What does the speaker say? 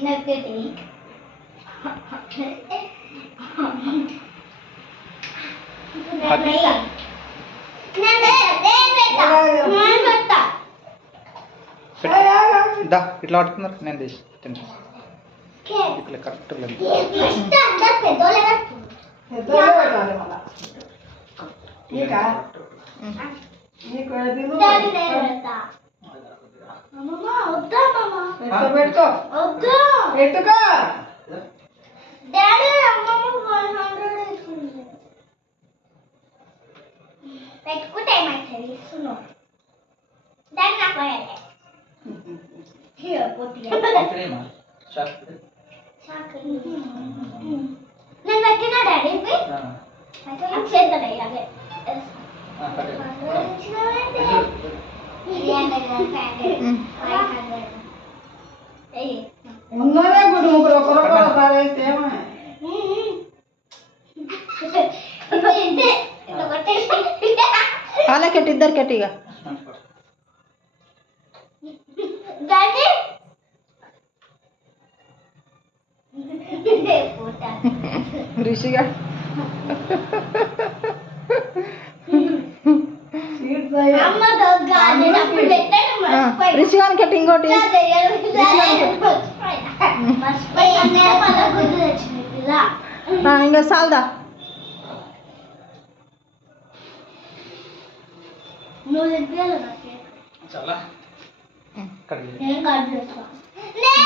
చిన్నకెటి ఇట్లా పట్టుకున్నారు నేను తింటా ఇట్లా కరెక్ట్ పెట్టుకుంటే ఏమైతుంది ఇస్తున్నావు దాన్ని నాకు పోయాలి నేను పెట్టినా డాడీ చేద్దాం అదే ఉన్నదే గుడి ముగ్గురు ఒకరొకరు అయితే వాళ్ళకి ఇద్దరు కెట్టిగా రిషిగా రిషిగాని కెట్టి ఇంకోటి ఇంకా సాల్దా చాలా నేను